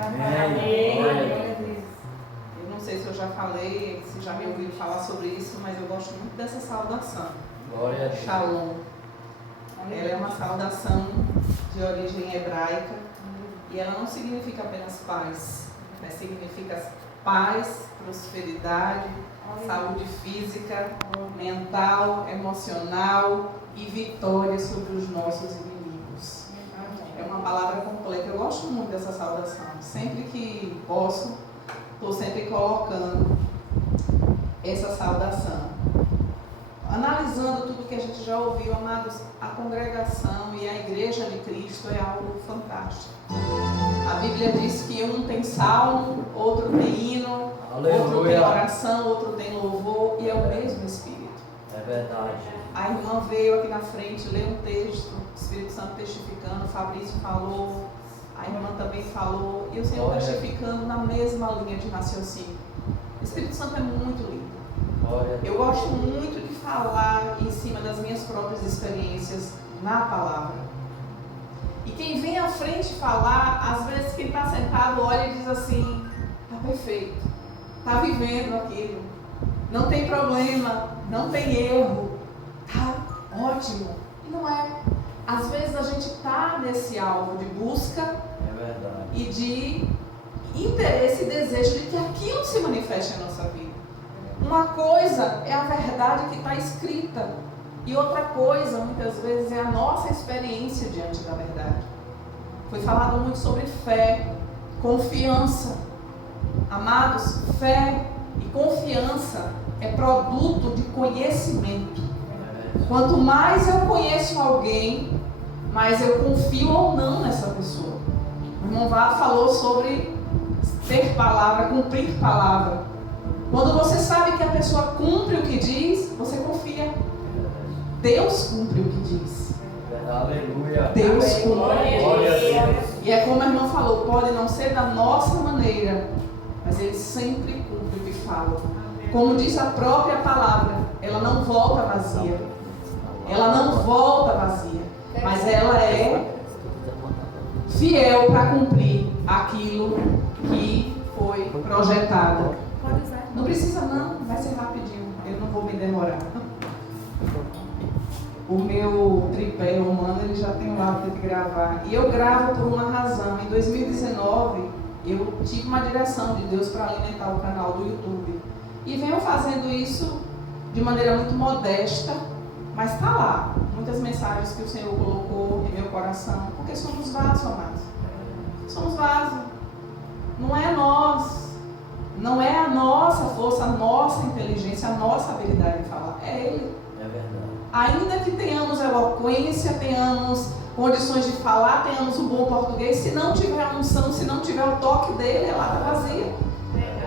Amém. Eu não sei se eu já falei, se já me ouviram falar sobre isso, mas eu gosto muito dessa saudação. Glória a Deus. Shalom. Ela é uma saudação de origem hebraica e ela não significa apenas paz, mas significa paz, prosperidade, saúde física, mental, emocional e vitória sobre os nossos inimigos. É uma palavra completa. Eu gosto muito dessa saudação. Sempre que posso, estou sempre colocando essa saudação. Analisando tudo que a gente já ouviu, amados, a congregação e a igreja de Cristo é algo fantástico. A Bíblia diz que um tem salmo, outro tem hino, outro tem oração, outro tem louvor, e é o mesmo Espírito. É verdade. A irmã veio aqui na frente, leu um texto, o Espírito Santo testificando, o Fabrício falou, a irmã também falou, e o Senhor testificando na mesma linha de raciocínio. O Espírito Santo é muito lindo. Eu gosto muito de falar em cima das minhas próprias experiências na palavra. E quem vem à frente falar, às vezes quem está sentado olha e diz assim: está perfeito, está vivendo aquilo, não tem problema, não tem erro, está ótimo. E não é. Às vezes a gente está nesse alvo de busca e de interesse e desejo de que aquilo se manifeste em nossa vida. Uma coisa é a verdade que está escrita e outra coisa, muitas vezes, é a nossa experiência diante da verdade. Foi falado muito sobre fé, confiança. Amados, fé e confiança é produto de conhecimento. Quanto mais eu conheço alguém, mais eu confio ou não nessa pessoa. O irmão Vado falou sobre ter palavra, cumprir palavra. Quando você sabe que a pessoa cumpre o que diz, você confia. Deus cumpre o que diz. Aleluia. Deus cumpre. Glória a Deus. E é como a irmã falou, pode não ser da nossa maneira, mas Ele sempre cumpre o que fala. Como diz a própria palavra, ela não volta vazia. Ela não volta vazia, mas ela é fiel para cumprir aquilo que foi projetado. Não precisa não, vai ser rapidinho, eu não vou me demorar. O meu tripé humano, ele já tem um hábito de gravar. E eu gravo por uma razão. Em 2019, eu tive uma direção de Deus para alimentar o canal do YouTube. E venho fazendo isso de maneira muito modesta, mas está lá. Muitas mensagens que o Senhor colocou em meu coração, porque somos vasos, amados. Somos vasos. Não é nós. Não é a nossa força, a nossa inteligência, a nossa habilidade de falar. É Ele. É verdade. Ainda que tenhamos eloquência, tenhamos condições de falar, tenhamos um bom português, se não tiver a unção, se não tiver o toque dele, ela está vazia.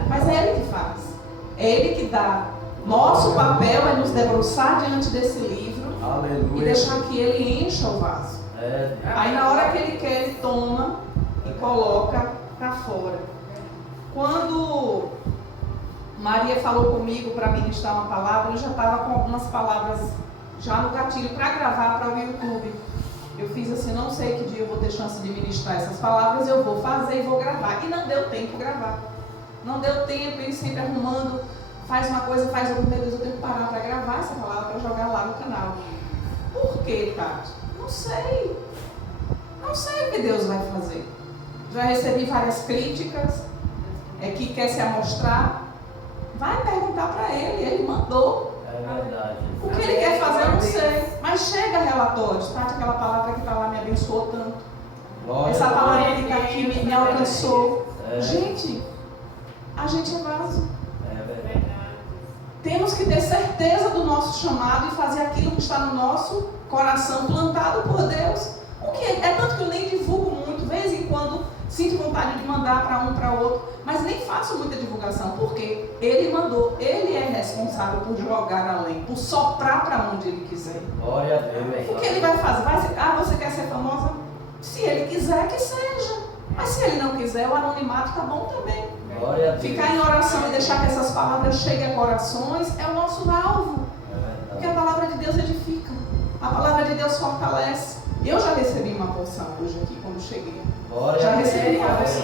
Mas é Ele que faz. É Ele que dá. Nosso papel é nos debruçar diante desse livro. Aleluia. E deixar que Ele encha o vaso. Aí na hora que Ele quer, Ele toma e coloca para fora. Quando Maria falou comigo para ministrar uma palavra, eu já estava com algumas palavras já no gatilho para gravar para o YouTube. Eu fiz assim, não sei que dia eu vou ter chance de ministrar essas palavras, eu vou fazer e vou gravar. E não deu tempo gravar. Não deu tempo, ele sempre arrumando, faz uma coisa, faz outra, meu Deus, eu tenho que parar para gravar essa palavra para jogar lá no canal. Por quê, Tati? Não sei. Não sei o que Deus vai fazer. Já recebi várias críticas. Que quer se amostrar, vai perguntar para ele mandou. É verdade. O que ele quer fazer, eu não sei. Mas chega relatórios, tá? Aquela palavra que está lá me abençoou tanto. Essa palavra que está aqui me alcançou. Gente, a gente é vaso. É verdade. Temos que ter certeza do nosso chamado e fazer aquilo que está no nosso coração, plantado por Deus. O que é tanto que eu nem divulgo muito, de vez em quando sinto vontade de mandar para um, para outro, mas nem faço muita divulgação, porque Ele mandou, Ele é responsável por jogar além, por soprar para onde Ele quiser. Glória a Deus. O que Ele vai fazer? Você quer ser famosa? Se Ele quiser, que seja. Mas se Ele não quiser, o anonimato está bom também. Glória a Deus. Ficar em oração e deixar que essas palavras cheguem a corações é o nosso alvo. Porque a palavra de Deus edifica, a palavra de Deus fortalece. Eu já recebi uma porção hoje aqui quando cheguei. Já recebi uma porção.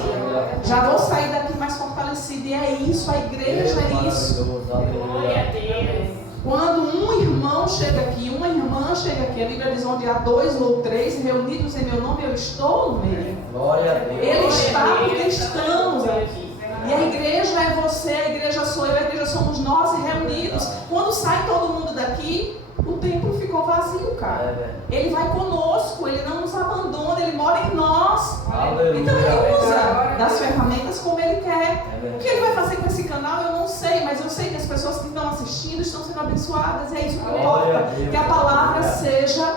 Já vou sair daqui mais fortalecido. E é isso, a igreja é isso. Glória a Deus. Quando um irmão chega aqui, uma irmã chega aqui, a Bíblia diz: onde há 2 ou 3 reunidos em meu nome, eu estou no meio. Glória a Deus. Ele está porque estamos aqui. E a igreja é você, a igreja sou eu, a igreja somos nós reunidos. Quando sai todo mundo daqui, o templo ficou vazio, cara. Ele vai conosco, ele não nos abandona, ele mora em nós. Aleluia. Então ele usa das ferramentas como ele quer. O que ele vai fazer com esse canal eu não sei, mas eu sei que as pessoas que estão assistindo estão sendo abençoadas. É isso que importa. Que a palavra seja,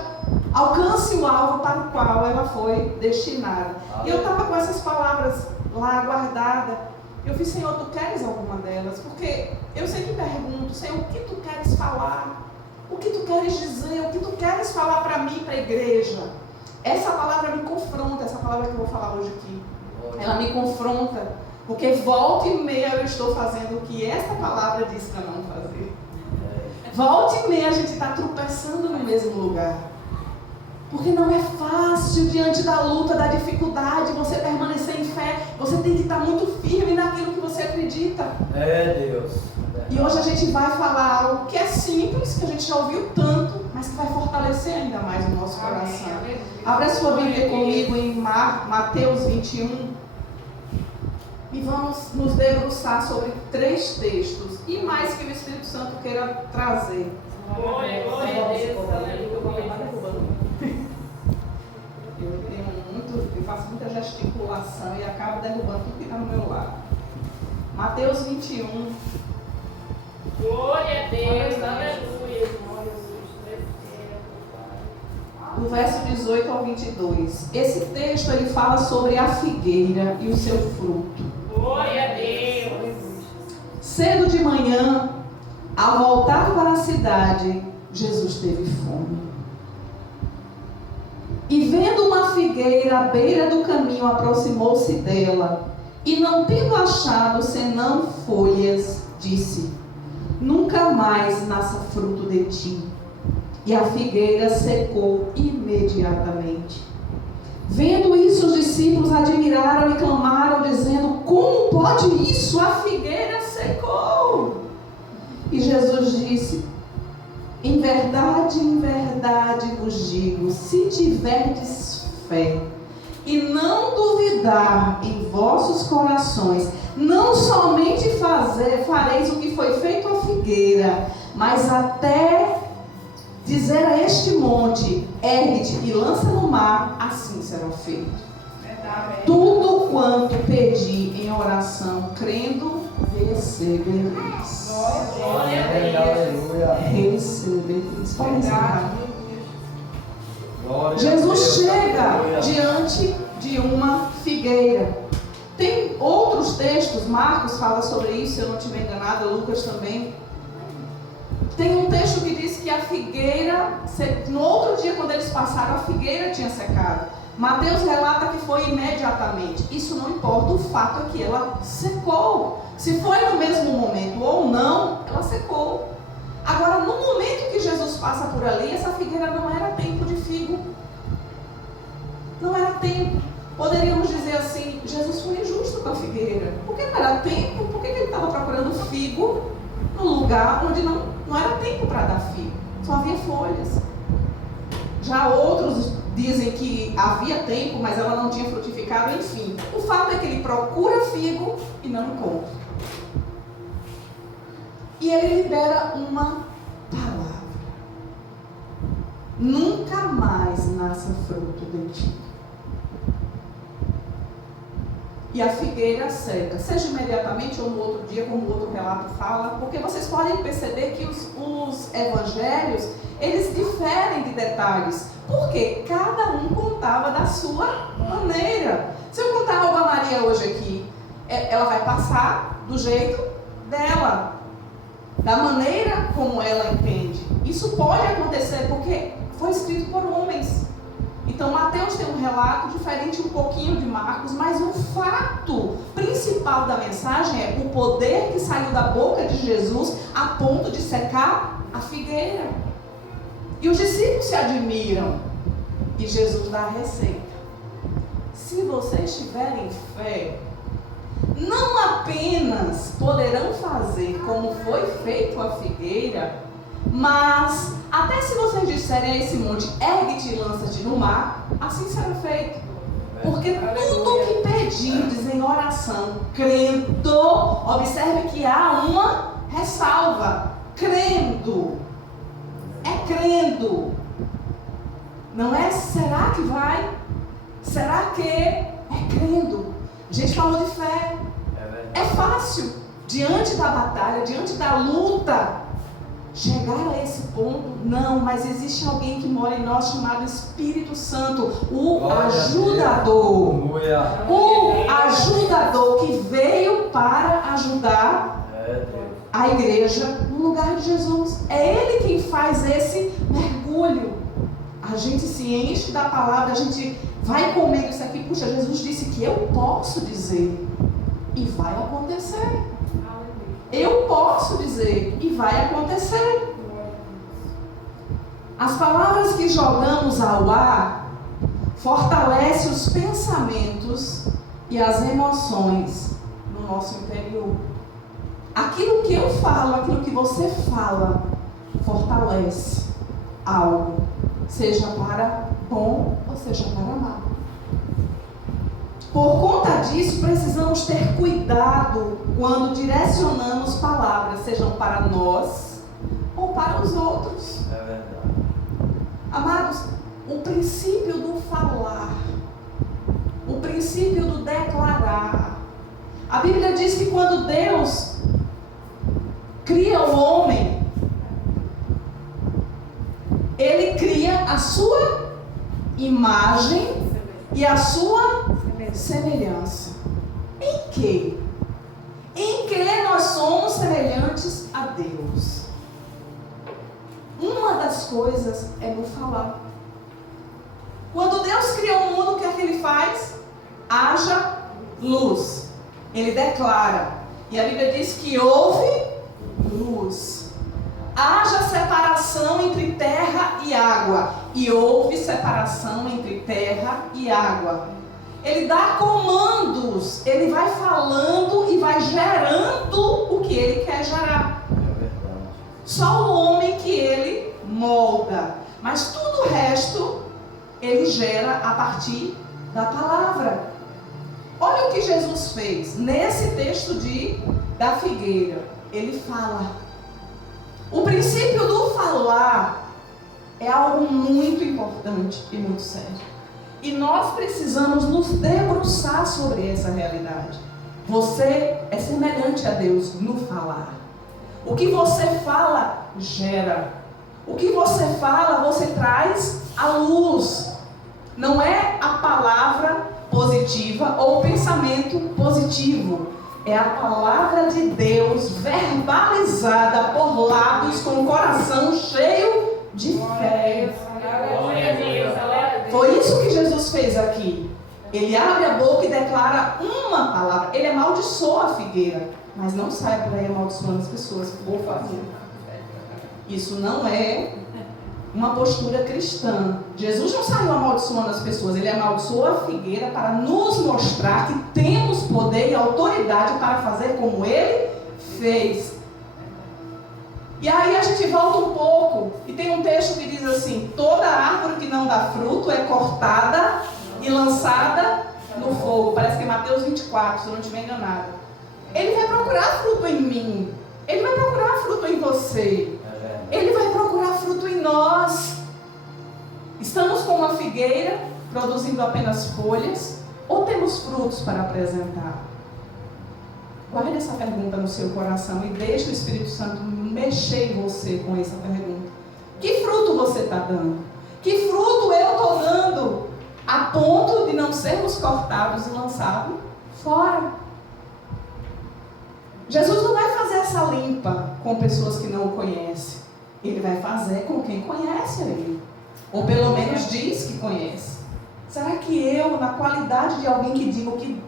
alcance o alvo para o qual ela foi destinada. E eu estava com essas palavras lá guardadas. Eu fiz: Senhor, tu queres alguma delas? Porque eu sempre pergunto: Senhor, o que tu queres falar? O que tu queres dizer? O que tu queres falar para mim, para a igreja? Essa palavra me confronta, essa palavra que eu vou falar hoje aqui. Ela me confronta, porque volta e meia eu estou fazendo o que essa palavra diz para não fazer. Volta e meia a gente está tropeçando no mesmo lugar. Porque não é fácil diante da luta, da dificuldade, você permanecer em fé. Você tem que estar muito firme naquilo que você acredita. É Deus. E hoje a gente vai falar algo que é simples, que a gente já ouviu tanto, mas que vai fortalecer ainda mais o nosso coração. Abra sua Bíblia comigo em Mateus 21 e vamos nos debruçar sobre 3 textos e mais que o Espírito Santo queira trazer. Glória a Deus, aleluia. Eu faço muita gesticulação e acabo derrubando tudo que está no meu lado. Mateus 21. Glória a Deus, aleluia. Do verso 18 ao 22. Esse texto ele fala sobre a figueira e o seu fruto. Glória a Deus. Cedo de manhã, ao voltar para a cidade, Jesus teve fome. E vendo uma figueira à beira do caminho, aproximou-se dela. E não tendo achado senão folhas, disse: nunca mais nasça fruto de ti. E a figueira secou imediatamente. Vendo isso, os discípulos admiraram e clamaram, dizendo: como pode isso? A figueira secou. E Jesus disse: em verdade vos digo, se tiverdes fé e não duvidar em vossos corações, não somente fareis o que foi feito à figueira, mas até dizer a este monte: ergue-te e lança no mar, assim será feito. Tudo quanto pedi em oração, crendo, recebereis. Glória a Deus. Aleluia. Recebereis. Pode encerrar. Glória a Jesus Deus. chega Aleluia. diante de uma figueira. Tem outros textos, Marcos fala sobre isso, se eu não estiver enganada, Lucas também. Tem um texto que diz que a figueira, no outro dia quando eles passaram, a figueira tinha secado. Mateus relata que foi imediatamente. Isso não importa, o fato é que ela secou. Se foi no mesmo momento ou não, ela secou. Agora, no momento que Jesus passa por ali, essa figueira não era tempo de figo. Não era tempo. Poderíamos dizer assim: Jesus foi injusto com a figueira. Porque não era tempo? Por que ele estava procurando figo num lugar onde não era tempo para dar figo? Só havia folhas. Já outros dizem que havia tempo, mas ela não tinha frutificado, enfim. O fato é que ele procura figo e não encontra. E ele libera uma palavra: nunca mais nasça fruto de ti. E a figueira seca, seja imediatamente ou no outro dia, como o outro relato fala, porque vocês podem perceber que os evangelhos, eles diferem de detalhes, porque cada um contava da sua maneira. Se eu contar algo a Maria hoje aqui, ela vai passar do jeito dela, da maneira como ela entende. Isso pode acontecer porque foi escrito por homens. Então Mateus tem um relato diferente um pouquinho de Marcos, mas o fato principal da mensagem é o poder que saiu da boca de Jesus a ponto de secar a figueira. E os discípulos se admiram e Jesus dá a receita. Se vocês tiverem fé, não apenas poderão fazer como foi feito a figueira, mas até se vocês disserem a esse monte, ergue-te e lança-te no mar, assim será feito. Porque tudo que pedirdes em oração, crendo, observe que há uma ressalva, crendo, é crendo, não é será que vai, será que é crendo. A gente falou de fé, é fácil, diante da batalha, diante da luta, chegar a esse ponto. Não, mas existe alguém que mora em nós chamado Espírito Santo, o ajudador. O ajudador que veio para ajudar a igreja no lugar de Jesus. É Ele quem faz esse mergulho. A gente se enche da palavra, a gente vai comendo isso aqui. Puxa, Jesus disse que eu posso dizer e vai acontecer. Eu posso dizer e vai acontecer. As palavras que jogamos ao ar fortalecem os pensamentos e as emoções no nosso interior. Aquilo que eu falo, aquilo que você fala, fortalece algo, seja para bom ou seja para mal. Por conta disso, precisamos ter cuidado quando direcionamos palavras, sejam para nós ou para os outros. É verdade. Amados, o princípio do falar, o princípio do declarar. A Bíblia diz que quando Deus cria o homem, Ele cria a sua imagem e a sua semelhança. Em quê? Em que nós somos semelhantes a Deus. Uma das coisas é no falar. Quando Deus criou o mundo, o que é que Ele faz? Haja luz. Ele declara. E a Bíblia diz que houve luz. Haja separação entre terra e água. E houve separação entre terra e água. Ele dá comandos, ele vai falando e vai gerando o que ele quer gerar. É verdade. Só o homem que ele molda, mas tudo o resto ele gera a partir da palavra. Olha o que Jesus fez nesse texto da figueira. Ele fala. O princípio do falar é algo muito importante e muito sério. E nós precisamos nos debruçar sobre essa realidade. Você é semelhante a Deus no falar. O que você fala, gera. O que você fala, você traz à luz. Não é a palavra positiva ou o pensamento positivo. É a palavra de Deus verbalizada por lábios com o coração cheio de fé. Glória a Deus, glória a Deus. Foi isso que Jesus fez aqui. Ele abre a boca e declara uma palavra. Ele amaldiçoa a figueira, mas não sai por aí amaldiçoando as pessoas, por favor. Isso não é uma postura cristã. Jesus não saiu amaldiçoando as pessoas, ele amaldiçoou a figueira para nos mostrar que temos poder e autoridade para fazer como ele fez. E aí a gente volta um pouco e tem um texto que diz assim: toda árvore que não dá fruto é cortada e lançada no fogo. Parece que é Mateus 24, se eu não estiver enganado. Ele vai procurar fruto em mim. Ele vai procurar fruto em você. Ele vai procurar fruto em nós. Estamos como uma figueira, produzindo apenas folhas, ou temos frutos para apresentar? Guarde essa pergunta no seu coração e deixe o Espírito Santo mexer em você com essa pergunta. Que fruto você está dando? Que fruto eu estou dando a ponto de não sermos cortados e lançados fora? Jesus não vai fazer essa limpa com pessoas que não o conhecem. Ele vai fazer com quem conhece ele. Ou pelo menos diz que conhece. Será que eu, na qualidade de alguém que digo que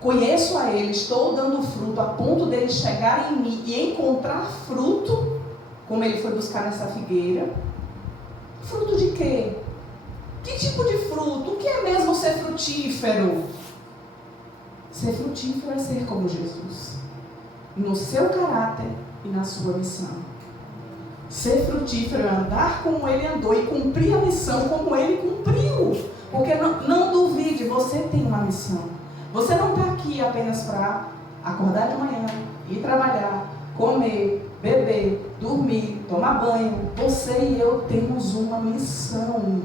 conheço a ele, estou dando fruto a ponto dele chegar em mim e encontrar fruto, como ele foi buscar nessa figueira? Fruto de quê? Que tipo de fruto? O que é mesmo ser frutífero? Ser frutífero é ser como Jesus, no seu caráter e na sua missão. Ser frutífero é andar como ele andou e cumprir a missão como ele cumpriu. Porque não duvide, você tem uma missão. Você não está aqui apenas para acordar de manhã, ir trabalhar, comer, beber, dormir, tomar banho. Você e eu temos uma missão.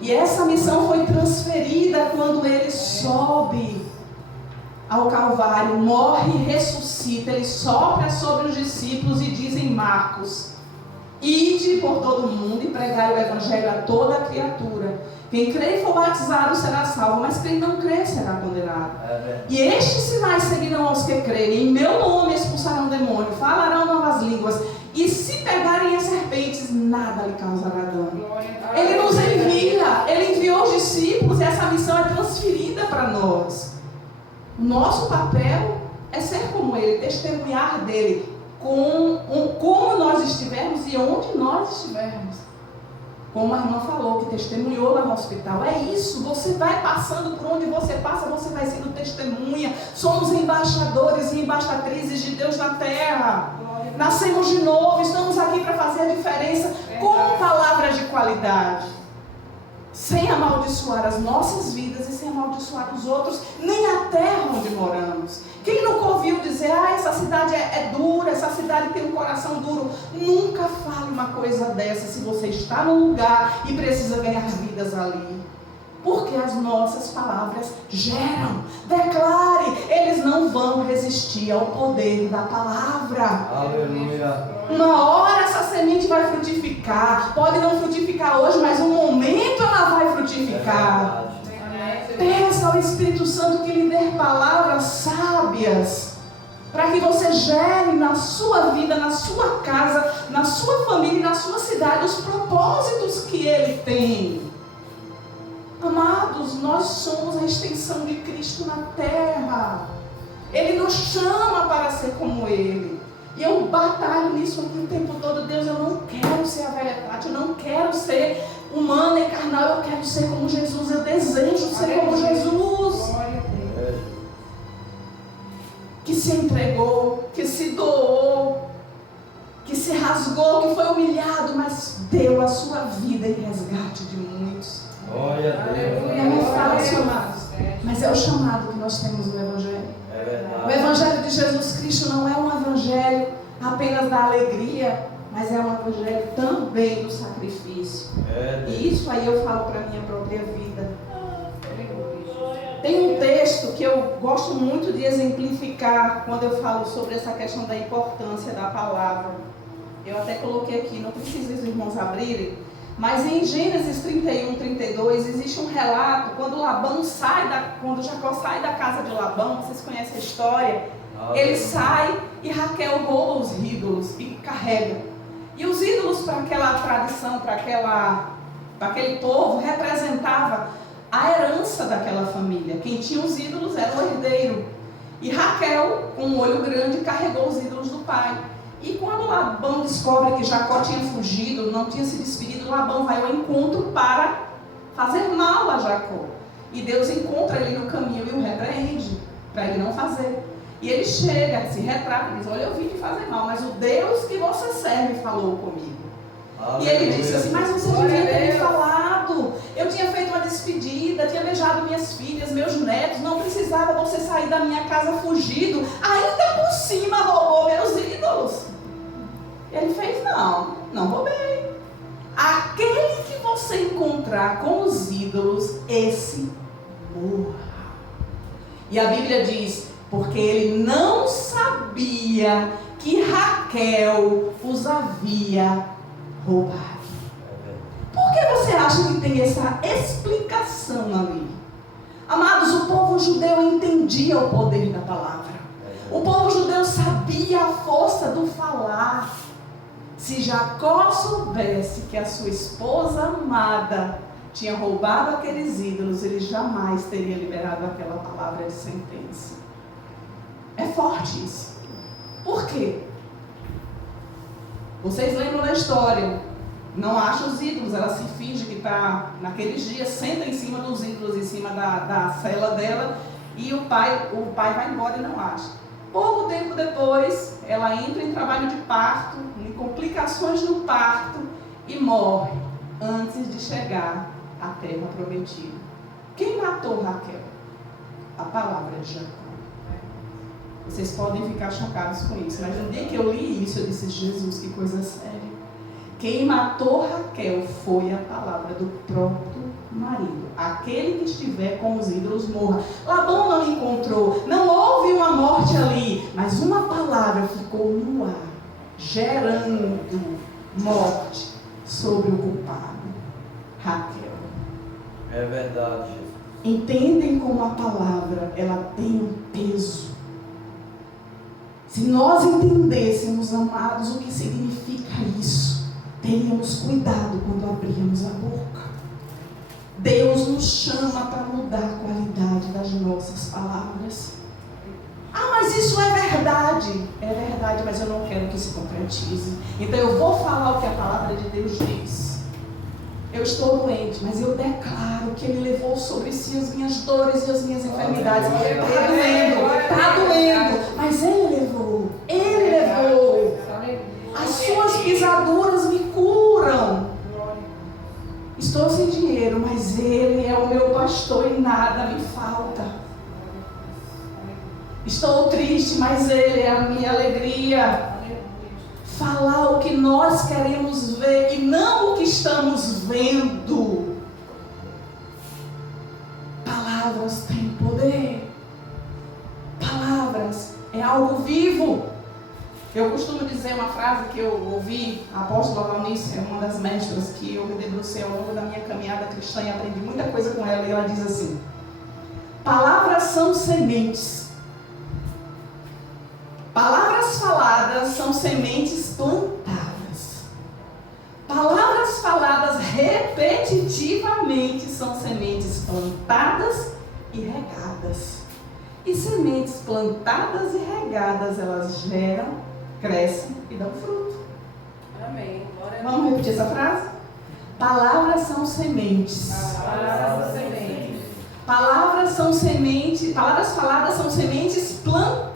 E essa missão foi transferida quando ele sobe ao Calvário, morre e ressuscita. Ele sopra sobre os discípulos e diz em Marcos: ide por todo mundo e pregai o evangelho a toda a criatura. Quem crê e for batizado será salvo, mas quem não crê será condenado. E estes sinais seguirão aos que crerem. Em meu nome expulsarão demônio, falarão novas línguas, e se pegarem as serpentes, nada lhe causará dano. Ele nos envia, ele enviou os discípulos e essa missão é transferida para nós. Nosso papel é ser como ele, testemunhar dele, como nós estivermos e onde nós estivermos. Como a irmã falou, que testemunhou lá no hospital. É isso, você vai passando por onde você passa, você vai sendo testemunha. Somos embaixadores e embaixatrizes de Deus na terra. Nascemos de novo, estamos aqui para fazer a diferença com palavras de qualidade. Sem amaldiçoar as nossas vidas e sem amaldiçoar os outros, nem a terra onde moramos. Quem nunca ouviu dizer, essa cidade é dura, essa cidade tem um coração duro? Nunca fale uma coisa dessa se você está num lugar e precisa ganhar vidas ali. Porque as nossas palavras geram. Declare, eles não vão resistir ao poder da palavra. Aleluia. Uma hora essa semente vai frutificar. Pode não frutificar hoje, mas um momento ela vai frutificar. Peça ao Espírito Santo que lhe dê palavras sábias, para que você gere na sua vida, na sua casa, na sua família e na sua cidade os propósitos que Ele tem. Amados, nós somos a extensão de Cristo na terra. Ele nos chama para ser como Ele. E eu batalho nisso aqui o tempo todo. Deus, eu não quero ser a velha Tati, eu não quero ser humana e carnal, eu quero ser como Jesus, eu desejo ser como Jesus. Que se entregou, que se doou, que se rasgou, que foi humilhado, mas deu a sua vida em resgate de muitos. Glória a Deus. É muito fácil, amados, mas é o chamado que nós temos no Evangelho. É verdade. O Evangelho de Jesus Cristo não é um Evangelho apenas da alegria, mas é um Evangelho também do sacrifício. E isso aí eu falo para a minha própria vida. Tem um texto que eu gosto muito de exemplificar quando eu falo sobre essa questão da importância da palavra. Eu até coloquei aqui, não precisa os irmãos abrirem, mas em Gênesis 31, 32, existe um relato quando quando Jacó sai da casa de Labão, vocês conhecem a história, ele sai e Raquel rouba os ídolos e carrega. E os ídolos, para aquela tradição, para aquele povo, representava a herança daquela família. Quem tinha os ídolos era o herdeiro. E Raquel, com um olho grande, carregou os ídolos do pai. E quando Labão descobre que Jacó tinha fugido, não tinha se despedido, Labão vai ao encontro para fazer mal a Jacó. E Deus encontra ele no caminho e o repreende, para ele não fazer. E ele chega, se retrata e diz, olha, eu vim te fazer mal, mas o Deus que você serve falou comigo. E ele disse assim, mas você devia ter me falado, eu tinha feito uma despedida, tinha beijado minhas filhas, meus netos, não precisava você sair da minha casa fugido, ainda por cima roubou meus ídolos. Ele fez, não roubei. Aquele que você encontrar com os ídolos, esse morra. E a Bíblia diz, porque ele não sabia que Raquel os havia roubado. Por que você acha que tem essa explicação ali? Amados, o povo judeu entendia o poder da palavra. O povo judeu sabia a força do falar. Se Jacó soubesse que a sua esposa amada tinha roubado aqueles ídolos, ele jamais teria liberado aquela palavra de sentença. É forte isso. Por quê? Vocês lembram da história? Não acha os ídolos, ela se finge que está, naqueles dias, senta em cima dos ídolos, em cima da cela dela, E o pai vai embora e não acha. Pouco tempo depois, ela entra em trabalho de parto, em complicações no parto e morre antes de chegar à terra prometida. Quem matou Raquel? A palavra de Jacó. Vocês podem ficar chocados com isso, mas no dia que eu li isso, eu disse: Jesus, que coisa séria. Quem matou Raquel foi a palavra do próprio marido. Aquele que estiver com os ídolos morra. Labão não encontrou, não houve uma morte ali, mas uma palavra ficou no ar, gerando morte sobre o culpado, Raquel. É verdade. Entendem como a palavra, ela tem um peso. Se nós entendêssemos, amados, o que significa isso, teríamos cuidado quando abríamos a boca. Deus nos chama para mudar a qualidade das nossas palavras. Ah, mas isso é verdade. É verdade, mas eu não quero que se concretize. Então eu vou falar o que a palavra de Deus diz. Eu estou doente, mas eu declaro que Ele levou sobre si as minhas dores e as minhas enfermidades. Está doendo, mas Ele levou. Ele levou. As suas pisaduras me curam. Estou sem dinheiro, mas Ele é o meu pastor e nada me falta. Estou triste, mas Ele é a minha alegria. Falar o que nós queremos ver e não o que estamos vendo. Palavras têm poder. Palavras é algo vivo. Eu costumo dizer uma frase que eu ouvi, a apóstola Valnice, uma das mestras que eu me debrucei ao longo da minha caminhada cristã e aprendi muita coisa com ela, e ela diz assim: palavras são sementes. Palavras faladas são sementes plantadas. Palavras faladas repetitivamente são sementes plantadas e regadas. E sementes plantadas e regadas, elas geram, crescem e dão fruto. Amém. Vamos repetir essa frase? Palavras são sementes. Palavras são sementes. Palavras são sementes. Palavras faladas são sementes plantadas.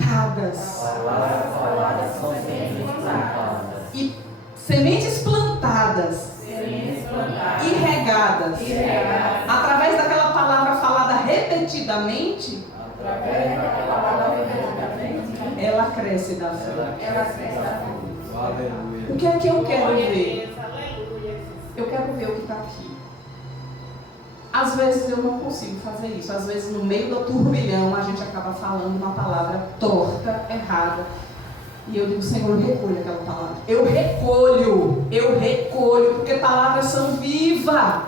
Palavras faladas são sementes plantadas. E sementes plantadas. Sementes plantadas. E regadas. E regadas. Através daquela palavra falada repetidamente, Através daquela palavra repetidamente, ela cresce e dá fruto. ela cresce da fruto. Aleluia. O que é que eu quero ver? Aleluia. Eu quero ver o que está aqui. Às vezes eu não consigo fazer isso. Às vezes no meio do turbilhão a gente acaba falando uma palavra torta, errada. E eu digo: Senhor, eu recolho aquela palavra. Eu recolho, porque palavras são vivas.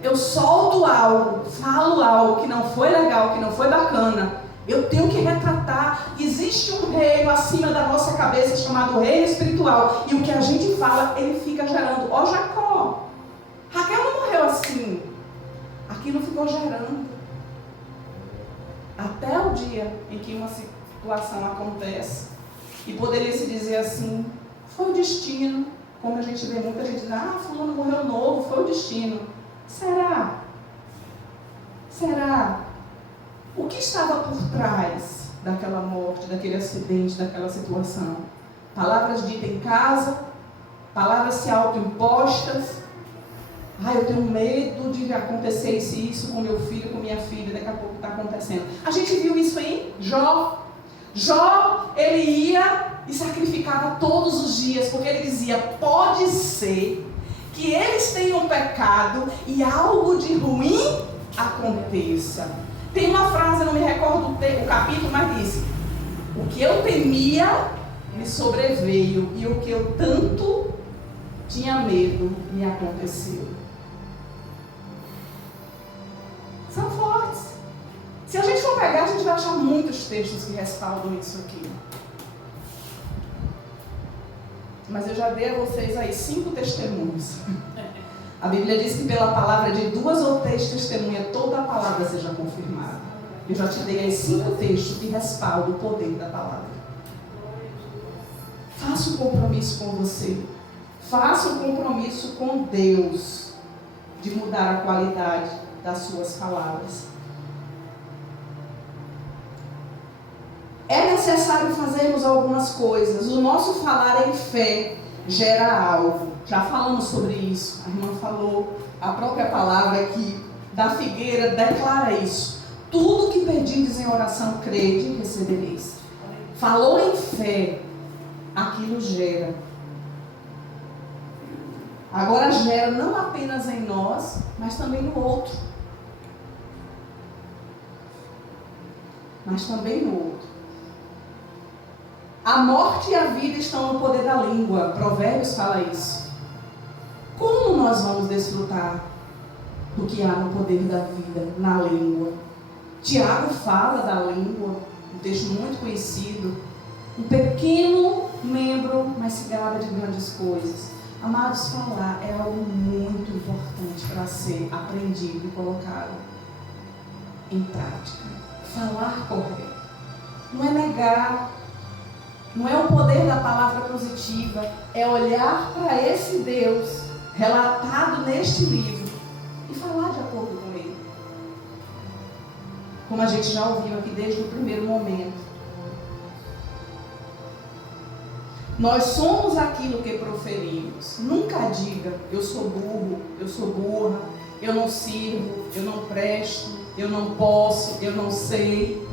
Eu solto algo, falo algo que não foi legal, que não foi bacana. Eu tenho que retratar. Existe um reino acima da nossa cabeça chamado reino espiritual. E o que a gente fala, ele fica gerando. Ó Jacó, Raquel não morreu assim. Aquilo ficou gerando. Até o dia em que uma situação acontece. E poderia se dizer assim: foi o destino. Como a gente vê muita gente dizer: ah, fulano morreu novo, foi o destino. Será? Será? O que estava por trás daquela morte, daquele acidente, daquela situação? Palavras ditas em casa, palavras se autoimpostas. Ah, eu tenho medo de acontecer isso com meu filho, com minha filha, daqui a pouco está acontecendo. A gente viu isso em Jó. Jó, ele ia e sacrificava todos os dias, porque ele dizia: pode ser que eles tenham pecado e algo de ruim aconteça. Tem uma frase, não me recordo o capítulo, mas diz: o que eu temia me sobreveio, e o que eu tanto tinha medo me aconteceu. São fortes. Se a gente for pegar, a gente vai achar muitos textos que respaldam isso aqui. Mas eu já dei a vocês aí 5 testemunhos. A Bíblia diz que pela palavra de 2 ou 3 testemunhas, toda a palavra seja confirmada. Eu já te dei aí 5 textos que respaldam o poder da palavra. Faça um compromisso com você. Faça um compromisso com Deus de mudar a qualidade das suas palavras. É necessário fazermos algumas coisas. O nosso falar em fé gera algo. Já falamos sobre isso. A irmã falou, a própria palavra aqui da figueira declara isso. Tudo que pedirdes em oração, crede e recebereis. Falou em fé, aquilo gera. Agora gera não apenas em nós, mas também no outro. Mas também no outro. A morte e a vida estão no poder da língua. Provérbios fala isso. Como nós vamos desfrutar do que há no poder da vida, na língua? Tiago fala da língua, um texto muito conhecido. Um pequeno membro, mas se gaba de grandes coisas. Amados, falar é algo muito importante para ser aprendido e colocado em prática. Falar correto. Não é negar. Não é o poder da palavra positiva, é olhar para esse Deus relatado neste livro e falar de acordo com ele. Como a gente já ouviu aqui desde o primeiro momento. Nós somos aquilo que proferimos. Nunca diga, eu sou burro, eu sou burra, eu não sirvo, eu não presto, eu não posso, eu não sei.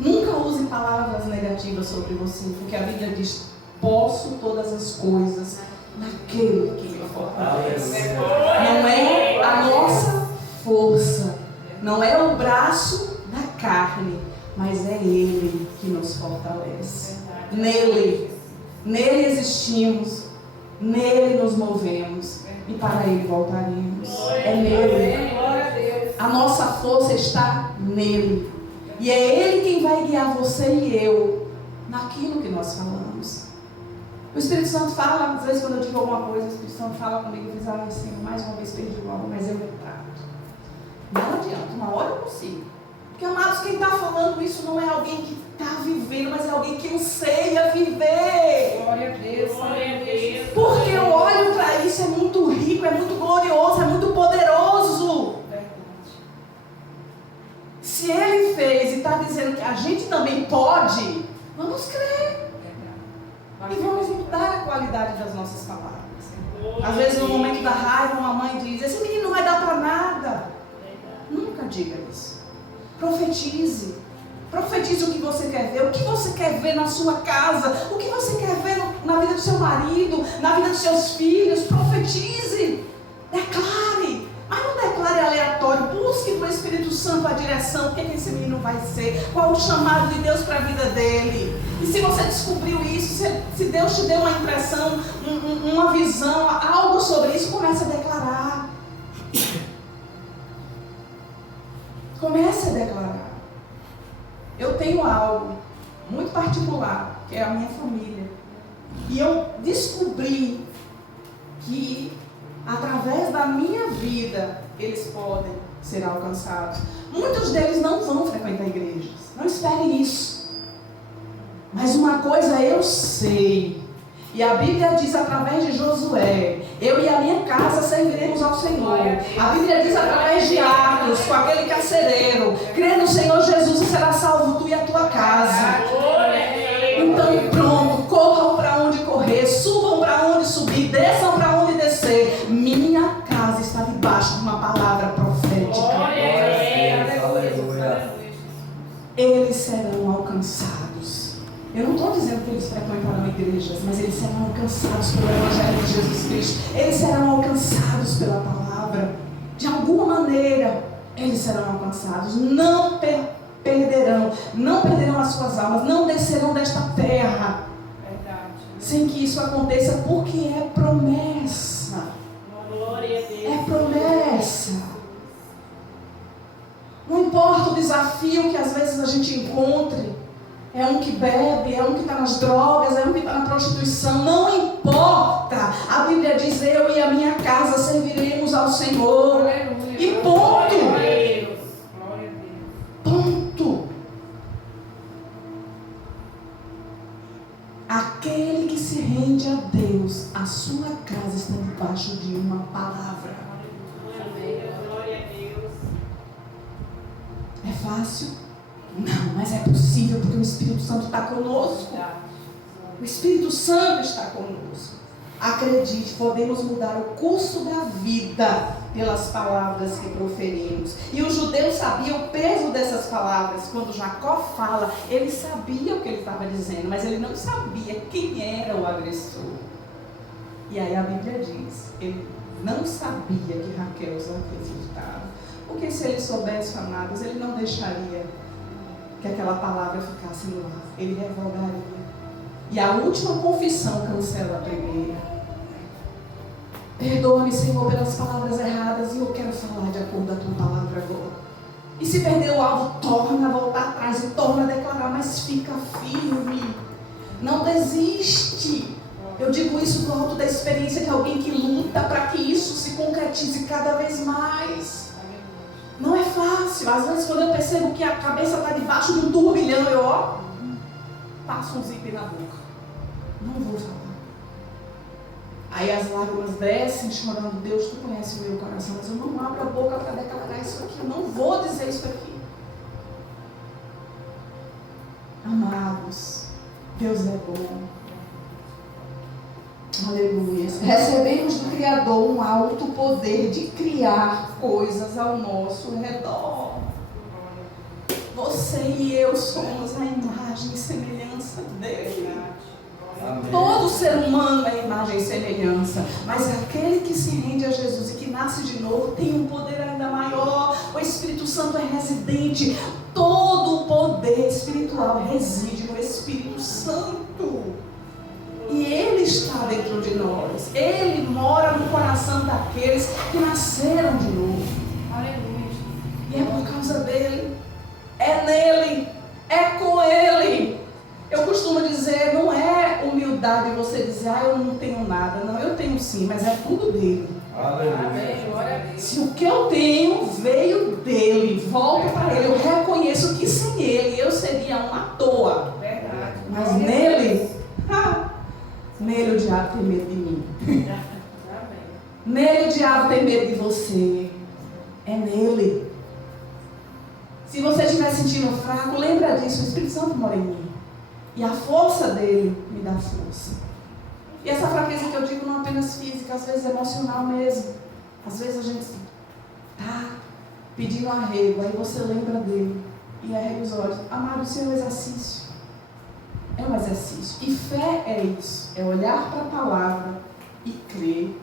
Nunca use palavras negativas sobre você, porque a Bíblia diz, posso todas as coisas naquele que me fortalece. Não é a nossa força, não é o braço da carne, mas é Ele que nos fortalece. Nele existimos, nele nos movemos e para Ele voltaremos. É nele. A nossa força está nele. E é Ele quem vai guiar você e eu naquilo que nós falamos. O Espírito Santo fala, às vezes quando eu digo alguma coisa, o Espírito Santo fala comigo e diz, Senhor, mais uma vez perdi o alvo, mas eu retrato. Não adianta, uma hora eu consigo. Porque, amados, quem está falando isso não é alguém que está vivendo, mas é alguém que anseia viver. Glória a Deus, glória a Deus. Porque eu olho para isso, é muito rico, é muito glorioso, é muito poderoso. Se Ele fez e está dizendo que a gente também pode, vamos crer. E vamos mudar a qualidade das nossas palavras. Às vezes no momento da raiva uma mãe diz, esse menino não vai dar para nada. Nunca diga isso. Profetize. Profetize o que você quer ver, o que você quer ver na sua casa, o que você quer ver na vida do seu marido, na vida dos seus filhos. Profetize. Declare. Mas não declare aleatório. Busque do Espírito Santo a direção. O que esse menino vai ser? Qual o chamado de Deus para a vida dele? E se você descobriu isso, se Deus te deu uma impressão, uma visão, algo sobre isso, comece a declarar. Comece a declarar. Eu tenho algo muito particular, que é a minha família. E eu descobri que através da minha vida, eles podem ser alcançados. Muitos deles não vão frequentar igrejas. Não espere isso. Mas uma coisa eu sei. E a Bíblia diz através de Josué, eu e a minha casa serviremos ao Senhor. A Bíblia diz através de Atos, com aquele carcereiro, crê no Senhor Jesus e será salvo tu e a tua casa. Então pronto, corram para onde correr, subam para onde subir, desçam para onde descer. Minha casa está debaixo de uma palavra profética. Aleluia. Eles serão alcançados. Eu não estou dizendo que eles frequentarão igrejas, mas eles serão alcançados pelo Evangelho de Jesus Cristo. Eles serão alcançados pela palavra. De alguma maneira, eles serão alcançados. Não perderão as suas almas, não descerão desta terra. Sem que isso aconteça, porque é promessa. É promessa. Não importa o desafio que às vezes a gente encontre. É um que bebe, é um que está nas drogas, é um que está na prostituição. Não importa. A Bíblia diz, eu e a minha casa serviremos ao Senhor. E ponto. Ponto. Aquele que se rende a Deus, a sua casa está debaixo de uma palavra. É fácil? Não Mas é possível porque o Espírito Santo está conosco. O Espírito Santo está conosco. Acredite, podemos mudar o curso da vida pelas palavras que proferimos. E o judeu sabia o peso dessas palavras. Quando Jacó fala, ele sabia o que ele estava dizendo, mas ele não sabia quem era o agressor. E aí a Bíblia diz, ele não sabia que Raquel os acreditava. Porque se ele soubesse, amados, ele não deixaria que aquela palavra ficasse no ar. Ele revogaria. E a última confissão cancela a primeira. Perdoa-me, Senhor, pelas palavras erradas, e eu quero falar de acordo com a tua palavra agora. E se perder o alvo, torna a voltar atrás e torna a declarar, mas fica firme. Não desiste. Eu digo isso do alto da experiência de alguém que luta para que isso se concretize cada vez mais. Não é fácil. Às vezes, quando eu percebo que a cabeça está debaixo de um turbilhão, eu passo um zíper na boca. Não vou falar. Aí as lágrimas descem, chorando. Deus, tu conhece o meu coração, mas eu não abro a boca para declarar isso aqui. Eu não vou dizer isso aqui. Amados, Deus é bom. Aleluia. Recebemos do Criador um alto poder de criar coisas ao nosso redor. Você e eu somos a imagem e semelhança dele. Amém. Todo ser humano é imagem e semelhança, mas aquele que se rende a Jesus e que nasce de novo tem um poder ainda maior. O Espírito Santo é residente. Todo o poder espiritual reside no Espírito Santo. E Ele está dentro de nós. Ele mora no coração daqueles que nasceram de novo. Aleluia. E é por causa dele. É nele. É com Ele. Eu costumo dizer, não é humildade você dizer, eu não tenho nada. Não, eu tenho sim, mas é tudo dele. Aleluia. Amém. Glória a Deus. Se o que eu tenho veio dele, volta para ele. Eu reconheço que sem ele eu seria um à toa. Verdade. Mas nele, nele o diabo tem medo de mim. Amém. Nele o diabo tem medo de você. É nele. Se você estiver sentindo fraco, lembra disso. O Espírito Santo mora em mim. E a força dele me dá força. E essa fraqueza que eu digo não é apenas física, às vezes emocional mesmo. Às vezes a gente está pedindo arrego, aí você lembra dele e arrega os olhos. Amado, isso é um exercício. É um exercício. E fé é isso. É olhar para a palavra e crer